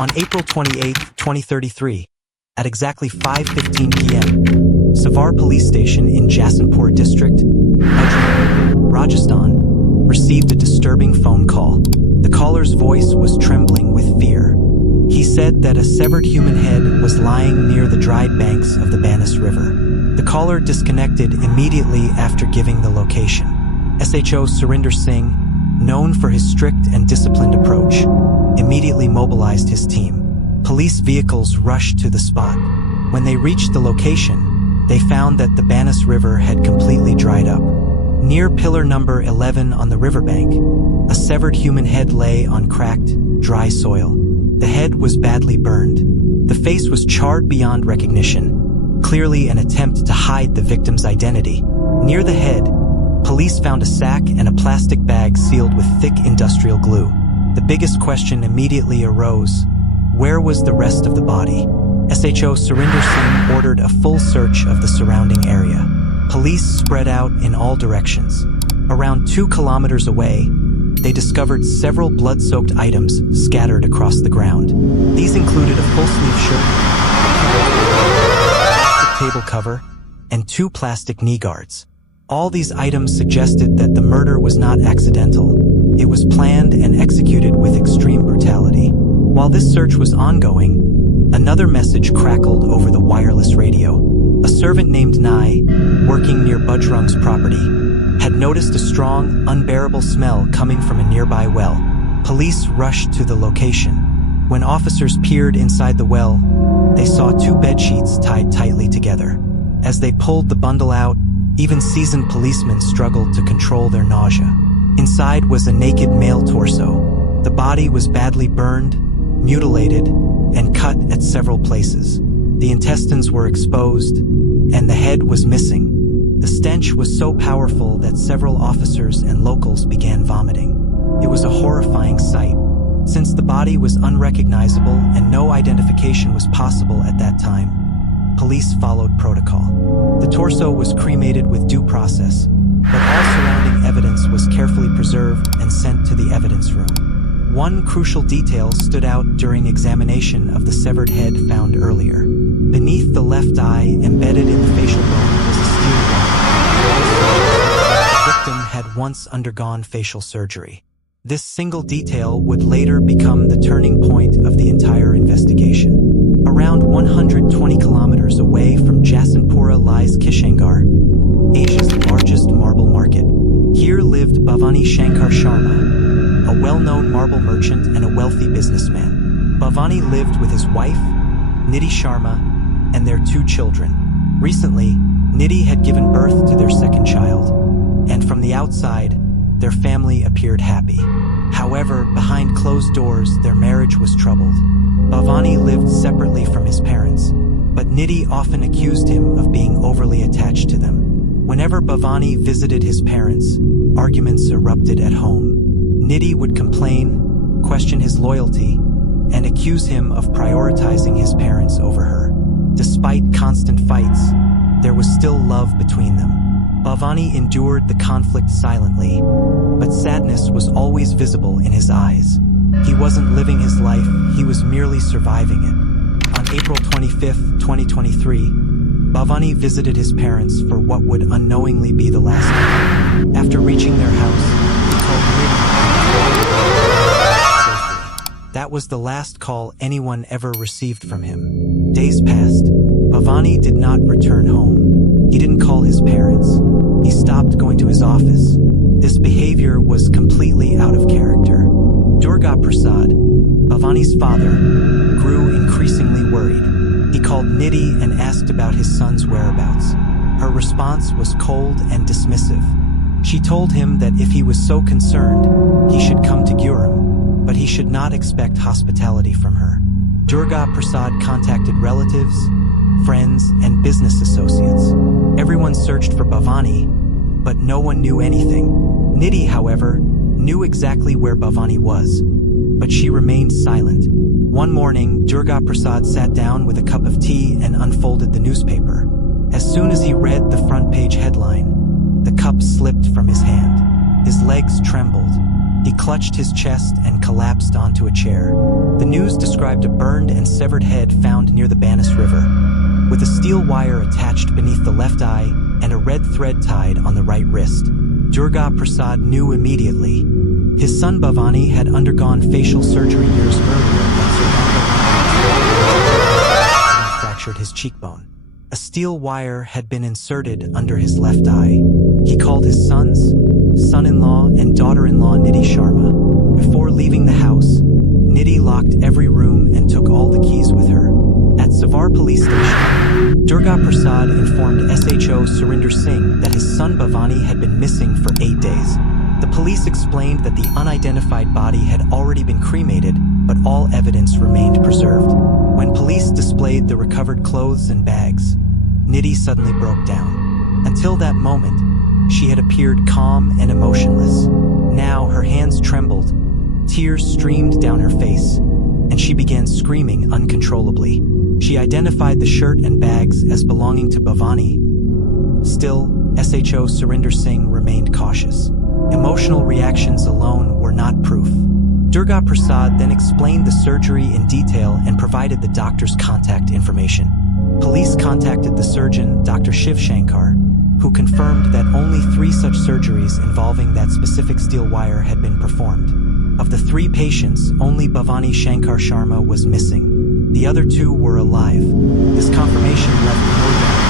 On April 28, 2033, at exactly 5:15 p.m., Savar Police Station in Jasunpur District, Rajasthan, received a disturbing phone call. The caller's voice was trembling with fear. He said that a severed human head was lying near the dried banks of the Banas River. The caller disconnected immediately after giving the location. SHO Surinder Singh, known for his strict and disciplined approach, immediately mobilized his team. Police vehicles rushed to the spot. When they reached the location, they found that the Banas River had completely dried up. Near pillar number 11 on the riverbank, a severed human head lay on cracked, dry soil. The head was badly burned. The face was charred beyond recognition, clearly an attempt to hide the victim's identity. Near the head, police found a sack and a plastic bag sealed with thick industrial glue. The biggest question immediately arose: where was the rest of the body? SHO Surinder Singh ordered a full search of the surrounding area. Police spread out in all directions. Around 2 kilometers away, they discovered several blood-soaked items scattered across the ground. These included a full-sleeve shirt, a plastic table cover, and 2 plastic knee guards. All these items suggested that the murder was not accidental. It was planned and executed with extreme brutality. While this search was ongoing, another message crackled over the wireless radio. A servant named Nai, working near Bajrang's property, had noticed a strong, unbearable smell coming from a nearby well. Police rushed to the location. When officers peered inside the well, they saw 2 bedsheets tied tightly together. As they pulled the bundle out, even seasoned policemen struggled to control their nausea. Inside was a naked male torso. The body was badly burned, mutilated, and cut at several places. The intestines were exposed, and the head was missing. The stench was so powerful that several officers and locals began vomiting. It was a horrifying sight. Since the body was unrecognizable and no identification was possible at that time, police followed protocol. The torso was cremated with due process, but all surrounding evidence was carefully preserved and sent to the evidence room. One crucial detail stood out during examination of the severed head found earlier. Beneath the left eye, embedded in the facial bone, was a steel rod. The victim had once undergone facial surgery. This single detail would later become the turning point of the entire investigation. Around 120 kilometers away from Jasunpura lies Kishangar, Asia's largest marble market. Here lived Bhavani Shankar Sharma, a well-known marble merchant and a wealthy businessman. Bhavani lived with his wife, Nidhi Sharma, and their 2 children. Recently, Nidhi had given birth to their second child, and from the outside, their family appeared happy. However, behind closed doors, their marriage was troubled. Bhavani lived separately from his parents, but Nidhi often accused him of being overly attached to them. Whenever Bhavani visited his parents, arguments erupted at home. Nidhi would complain, question his loyalty, and accuse him of prioritizing his parents over her. Despite constant fights, there was still love between them. Bhavani endured the conflict silently, but sadness was always visible in his eyes. He wasn't living his life, he was merely surviving it. On April 25, 2023, Bhavani visited his parents for what would unknowingly be the last time. After reaching their house, he called Nidhi. That was the last call anyone ever received from him. Days passed. Bhavani did not return home. He didn't call his parents. He stopped going to his office. This behavior was completely out of character. Durga Prasad, Bhavani's father, grew increasingly worried. He called Nidhi and asked about his son's whereabouts. Her response was cold and dismissive. She told him that if he was so concerned, he should come to Gurum, but he should not expect hospitality from her. Durga Prasad contacted relatives, friends, and business associates. Everyone searched for Bhavani, but no one knew anything. Nidhi, however, knew exactly where Bhavani was, but she remained silent. One morning, Durga Prasad sat down with a cup of tea and unfolded the newspaper. As soon as he read the front page headline, the cup slipped from his hand. His legs trembled. He clutched his chest and collapsed onto a chair. The news described a burned and severed head found near the Banas River, with a steel wire attached beneath the left eye and a red thread tied on the right wrist. Durga Prasad knew immediately. His son Bhavani had undergone facial surgery years earlier and fractured his cheekbone. A steel wire had been inserted under his left eye. He called his sons, son-in-law and daughter-in-law Nidhi Sharma. Before leaving the house, Nidhi locked every room and took all the keys with her. At Savar police station, Durga Prasad informed SHO Surinder Singh that his son Bhavani had been missing for 8 days. The police explained that the unidentified body had already been cremated, but all evidence remained preserved. When police displayed the recovered clothes and bags, Nidhi suddenly broke down. Until that moment, she had appeared calm and emotionless. Now her hands trembled, tears streamed down her face, and she began screaming uncontrollably. She identified the shirt and bags as belonging to Bhavani. Still, SHO Surinder Singh remained cautious. Emotional reactions alone were not proof. Durga Prasad then explained the surgery in detail and provided the doctor's contact information. Police contacted the surgeon, Dr. Shiv Shankar, who confirmed that only 3 such surgeries involving that specific steel wire had been performed. Of the 3 patients, only Bhavani Shankar Sharma was missing. The other 2 were alive. This confirmation left no doubt.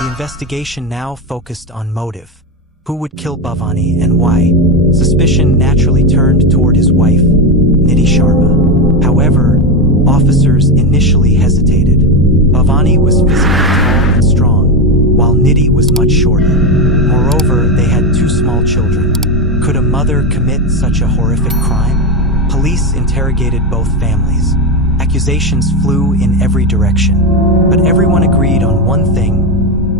The investigation now focused on motive. Who would kill Bhavani and why? Suspicion naturally turned toward his wife, Nidhi Sharma. However, officers initially hesitated. Bhavani was physically tall and strong, while Nidhi was much shorter. Moreover, they had 2 small children. Could a mother commit such a horrific crime? Police interrogated both families. Accusations flew in every direction. But everyone agreed on one thing: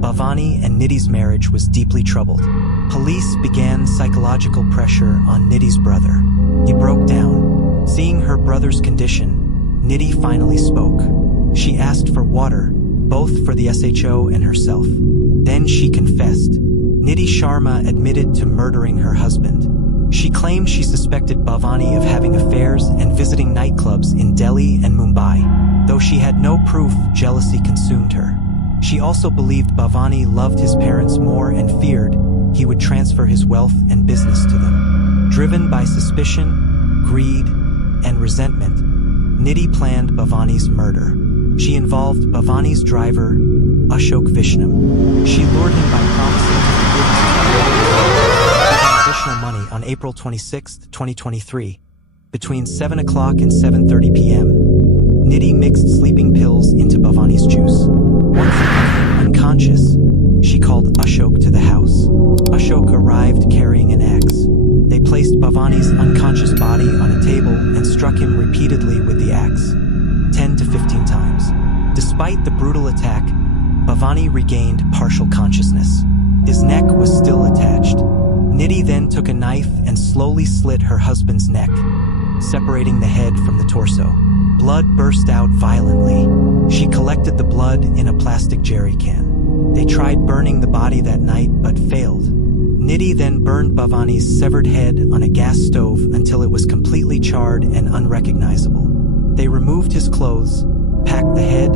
Bhavani and Nidhi's marriage was deeply troubled. Police began psychological pressure on Nidhi's brother. He broke down. Seeing her brother's condition, Nidhi finally spoke. She asked for water, both for the SHO and herself. Then she confessed. Nidhi Sharma admitted to murdering her husband. She claimed she suspected Bhavani of having affairs and visiting nightclubs in Delhi and Mumbai. Though she had no proof, jealousy consumed her. She also believed Bhavani loved his parents more and feared he would transfer his wealth and business to them. Driven by suspicion, greed, and resentment, Nidhi planned Bhavani's murder. She involved Bhavani's driver, Ashok Vishnam. She lured him by promising to forgive his additional money on April 26, 2023, between 7 o'clock and 7:30 p.m. Nidhi mixed sleeping pills into Bhavani's juice. Once he became unconscious, she called Ashok to the house. Ashok arrived carrying an axe. They placed Bhavani's unconscious body on a table and struck him repeatedly with the axe, 10 to 15 times. Despite the brutal attack, Bhavani regained partial consciousness. His neck was still attached. Nidhi then took a knife and slowly slit her husband's neck, separating the head from the torso. Blood burst out violently. She collected the blood in a plastic jerry can. They tried burning the body that night but failed. Nidhi then burned Bhavani's severed head on a gas stove until it was completely charred and unrecognizable. They removed his clothes, packed the head,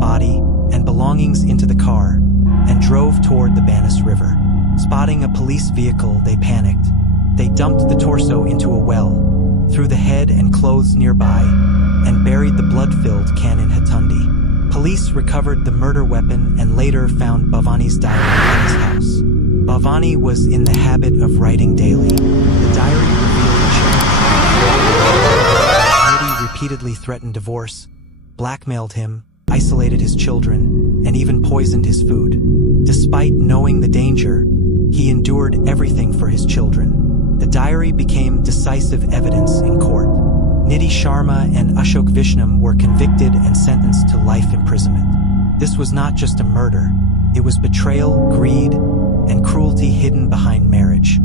body, and belongings into the car, and drove toward the Banas River. Spotting a police vehicle, they panicked. They dumped the torso into a well, threw the head and clothes nearby, and buried the blood-filled can in Hatundi. Police recovered the murder weapon and later found Bhavani's diary at his house. Bhavani was in the habit of writing daily. The diary revealed Nidhi repeatedly threatened divorce, blackmailed him, isolated his children, and even poisoned his food. Despite knowing the danger, he endured everything for his children. The diary became decisive evidence in court. Nidhi Sharma and Ashok Vishnam were convicted and sentenced to life imprisonment. This was not just a murder, it was betrayal, greed, and cruelty hidden behind marriage.